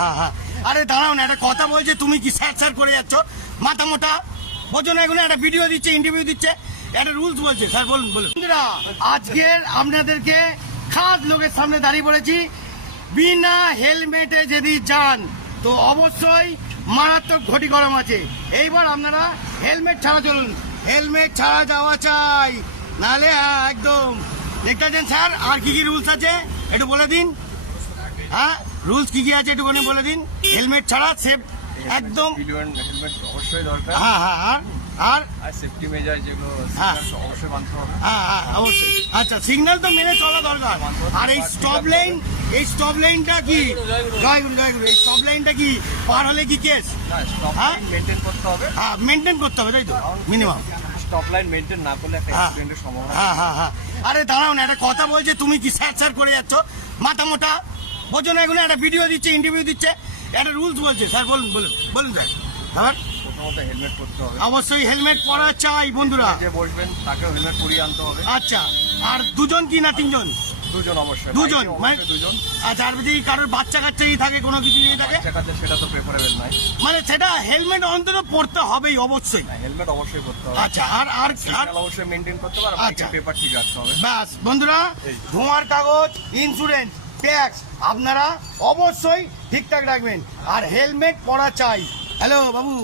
হ্যাঁ হ্যাঁ। আরে দাঁড়াও না, একটা কথা বলছে, তুমি কি স্যার স্যার করে যাচ্ছ? মাথা মোটা বোঝো না এগুলো? একটা ভিডিও দিচ্ছে, ইন্টারভিউ দিচ্ছে, একটা রুলস বলছে। স্যার বলুন বলুন। বন্ধুরা, আজকের আপনাদেরকে খাস লোকের সামনে দাঁড়িয়ে পড়েছি। বিনা হেলমেটে যদি যান তো অবশ্যই মারাত্মক ঘটি গরম আছে। এইবার আপনারা হেলমেট ছাড়া চলুন, হেলমেট ছাড়া যাওয়া চাই, নাহলে একদম দেখতে পাচ্ছেন। স্যার আর কি কি রুলস আছে একটু বলে দিন। হ্যাঁ, রুলস কি কি আছে একটুখানি বলে দিন। হেলমেট ছাড়া সেফ একদম। হেলমেট অবশ্যই দরকার। হ্যাঁ হ্যাঁ হ্যাঁ। আর সেফটি মেজার যেগুলো হ্যাঁ অবশ্যই মানতে হবে। হ্যাঁ হ্যাঁ অবশ্যই। আচ্ছা, সিগন্যাল তো মেনে চলা দরকার। আর এই স্টপ লাইনটা কি? জয়গুরু জয়গুরু। এই স্টপ লাইনটা কি পার হলে কি কেস? হ্যাঁ, মেনটেন করতে হবে। হ্যাঁ, মেনটেন করতে হবে, তাই তো মিনিমাম। স্টপ লাইন মেনটেন না করলে একটা অ্যাক্সিডেন্টের সম্ভাবনা। হ্যাঁ হ্যাঁ হ্যাঁ। আরে দাঁড়াও না, একটা কথা বলছে, তুমি কি স্যার স্যার করে যাচ্ছ? মাথা মোটা বোঝো না এগুলো? একটা ভিডিও দিচ্ছে, ইন্টারভিউ দিচ্ছে, একটা রুলস বলছে। স্যার বলুন বলুন বলুন স্যার। আবার প্রথমত হেলমেট পরতে হবে। অবশ্যই হেলমেট পরা চাই বন্ধুরা। যে বসবেন তাকেও হেলমেট পরিয়ে আনতে হবে। আচ্ছা, আর দুজন কি না তিনজন? দুজন অবশ্যই। দুজন মানে দুজন। আচ্ছা, আর যদি কারোর বাচ্চা কাচ্চা থাকে, কোনো কিছু যদি থাকে, সেটা তো প্রেফারেবল নাই। মানে সেটা হেলমেট অন্তত পড়তে হবেই অবশ্যই। হেলমেট অবশ্যই পরতে হবে। আচ্ছা, আর আর অবশ্যই মেনটেন করতে হবে। আচ্ছা, পেপার ঠিক রাখতে হবে। ব্যাস বন্ধুরা, ধোঁয়ার কাগজ, ইন্স্যুরেন্স, ট্যাক্স আপনারা অবশ্যই ঠিকঠাক রাখবেন। আর হেলমেট পরা চাই। হ্যালো বাবু,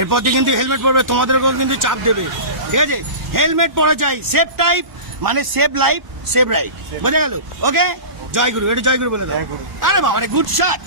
এরপর দিয়ে কিন্তু হেলমেট পরবে, তোমাদেরকেও কিন্তু চাপ দেবে, ঠিক আছে? হেলমেট পরা চাই। সেফ টাইপ মানে সেভ লাইফ, সেভ রাইট। বোঝা গেল? ওকে, জয়গুরু। এটা জয়গুরু বলে দাও। আরে বাবা, গুড শট।